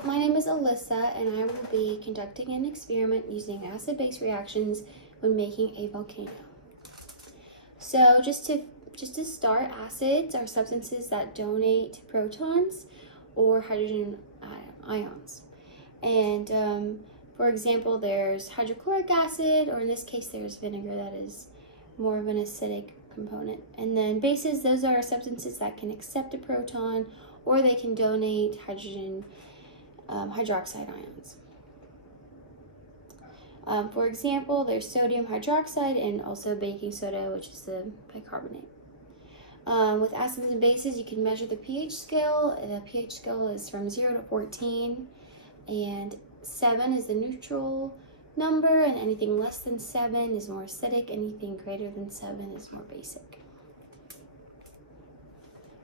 So, my name is Alyssa, and I will be conducting an experiment using acid-base reactions when making a volcano. So, just to start, acids are substances that donate protons or hydrogen ions. And for example, there's hydrochloric acid, or in this case, there's vinegar that is more of an acidic component. And then bases, those are substances that can accept a proton or they can donate hydrogen hydroxide ions. For example, there's sodium hydroxide and also baking soda, which is the bicarbonate. With acids and bases, you can measure the pH scale. The pH scale is from 0 to 14, and 7 is the neutral number, and anything less than 7 is more acidic, anything greater than 7 is more basic.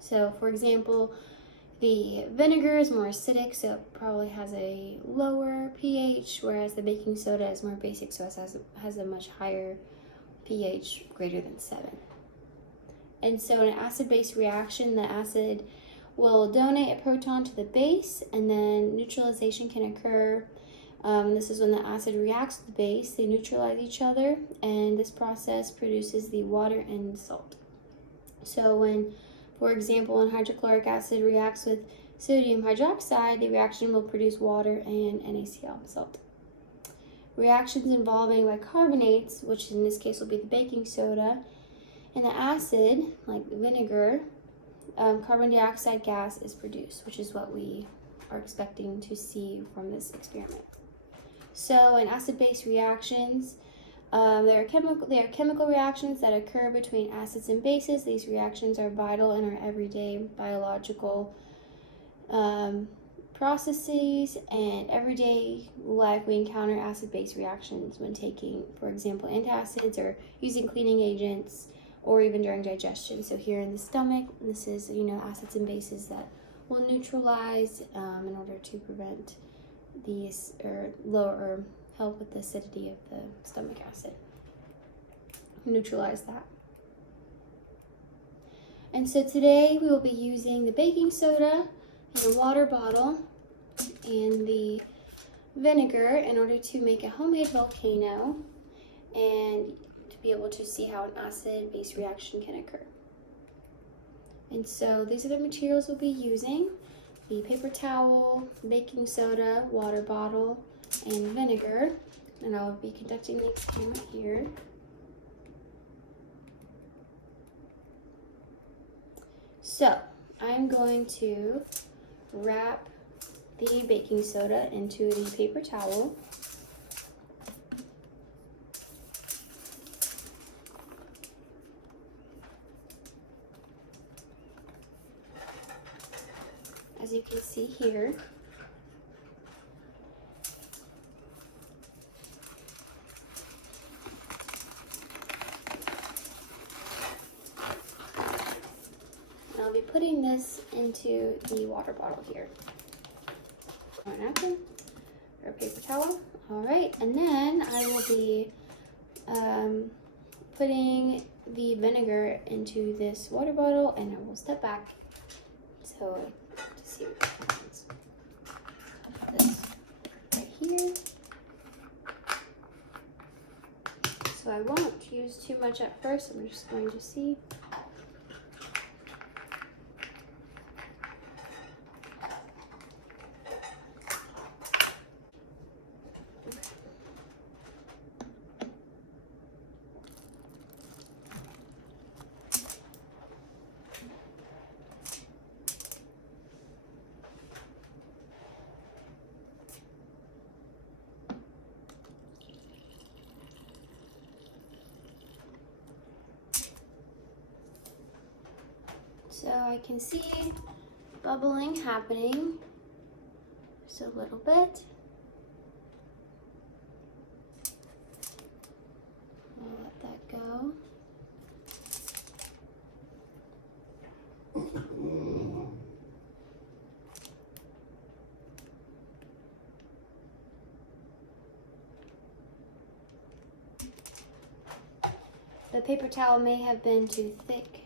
So, for example, the vinegar is more acidic, so it probably has a lower pH, whereas the baking soda is more basic, so it has a much higher pH, greater than 7. And so in an acid-base reaction, the acid will donate a proton to the base, and then neutralization can occur. This is when the acid reacts with the base. They neutralize each other, and this process produces the water and salt. So when, for example, when hydrochloric acid reacts with sodium hydroxide, the reaction will produce water and NaCl, salt. Reactions involving bicarbonates, which in this case will be the baking soda, and the acid, like the vinegar, carbon dioxide gas is produced, which is what we are expecting to see from this experiment. So in acid-base reactions, there are chemical reactions that occur between acids and bases. These reactions are vital in our everyday biological processes, and everyday life we encounter acid-base reactions when taking, for example, antacids or using cleaning agents, or even during digestion. So here in the stomach, this is, acids and bases that will neutralize in order to prevent these, or lower, or help with the acidity of the stomach acid. Neutralize that. And so today we will be using the baking soda and the water bottle and the vinegar in order to make a homemade volcano and to be able to see how an acid-base reaction can occur. And so these are the materials we'll be using: the paper towel, baking soda, water bottle, and vinegar. And I will be conducting the experiment here. So I'm going to wrap the baking soda into the paper towel. As you can see here. And I'll be putting this into the water bottle here. A napkin or a paper towel. All right, and then I will be putting the vinegar into this water bottle, and I will step back so to see what happens. Put this right here. So I won't use too much at first. I'm just going to see. So I can see bubbling happening just a little bit. I'll let that go. The paper towel may have been too thick.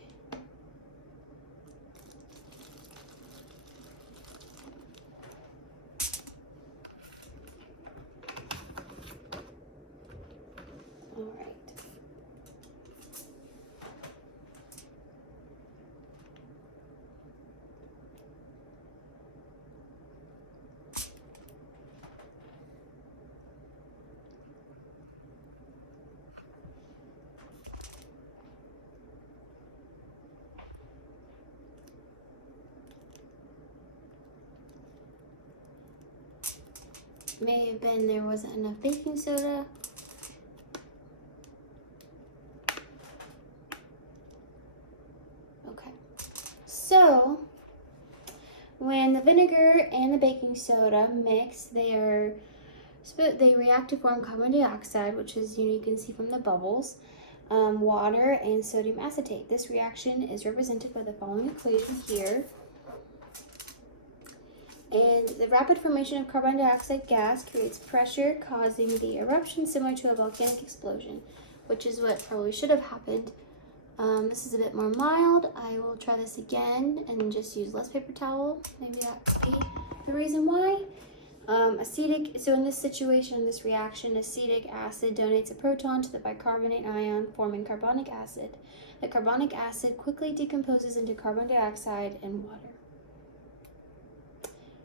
may have been there wasn't enough baking soda. Okay, so when the vinegar and the baking soda mix, they react to form carbon dioxide, which is, you can see from the bubbles, water, and sodium acetate. This reaction is represented by the following equation here. And the rapid formation of carbon dioxide gas creates pressure, causing the eruption similar to a volcanic explosion, which is what probably should have happened. This is a bit more mild. I will try this again and just use less paper towel. Maybe that could be the reason why. So in this situation, this reaction, acetic acid donates a proton to the bicarbonate ion, forming carbonic acid. The carbonic acid quickly decomposes into carbon dioxide and water.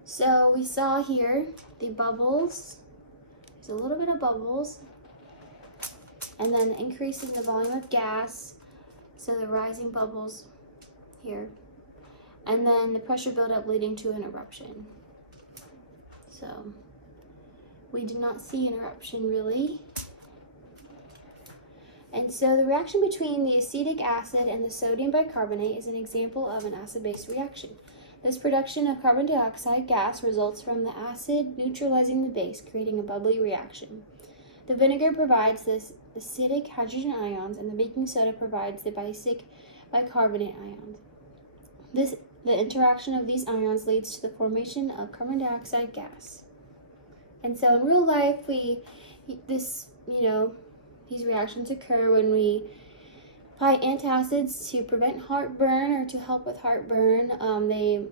So we saw here the bubbles. There's a little bit of bubbles. And then increasing the volume of gas. So the rising bubbles here. And then the pressure buildup leading to an eruption. So we did not see an eruption really. And so the reaction between the acetic acid and the sodium bicarbonate is an example of an acid-base reaction. This production of carbon dioxide gas results from the acid neutralizing the base, creating a bubbly reaction. The vinegar provides the acidic hydrogen ions, and the baking soda provides the basic bicarbonate ions. The interaction of these ions leads to the formation of carbon dioxide gas. And so in real life, these reactions occur when we apply antacids to prevent heartburn or to help with heartburn. They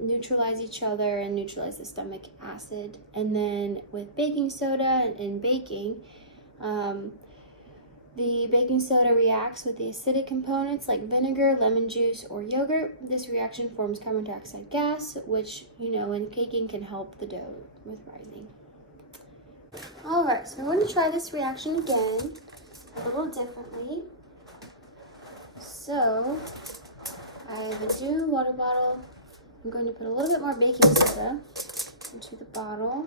neutralize each other and neutralize the stomach acid. And then with baking soda and baking, the baking soda reacts with the acidic components like vinegar, lemon juice, or yogurt. This reaction forms carbon dioxide gas, which, in caking can help the dough with rising. Alright, so we're going to try this reaction again a little differently. So, I have a Dew water bottle. I'm going to put a little bit more baking soda into the bottle.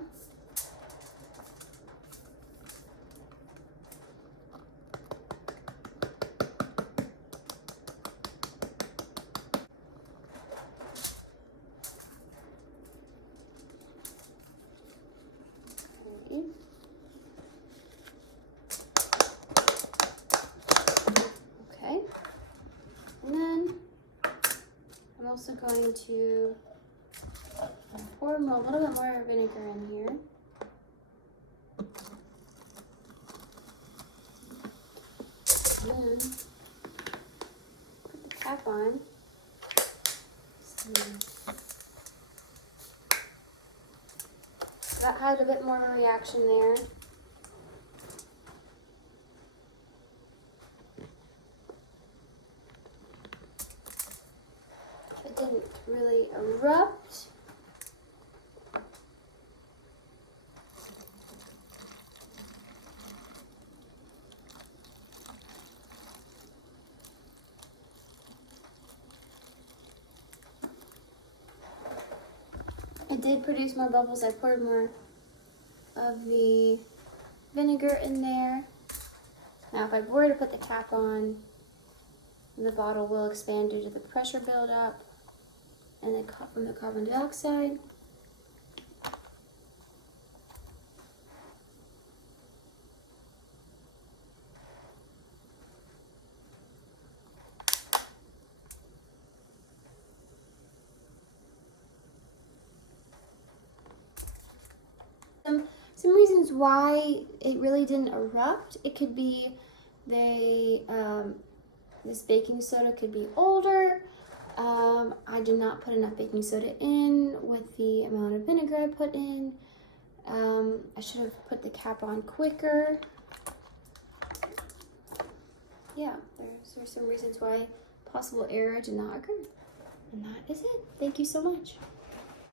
Okay. And then I'm also going to pour a little bit more vinegar in here. And then put the cap on. That had a bit more of a reaction there. It didn't really erupt. It did produce more bubbles. I poured more of the vinegar in there. Now if I were to put the cap on, the bottle will expand due to the pressure buildup and from the carbon dioxide. Some reasons why it really didn't erupt. It could be this baking soda could be older. I did not put enough baking soda in with the amount of vinegar I put in. I should have put the cap on quicker. Yeah, there's some reasons why possible error did not occur. And that is it. Thank you so much.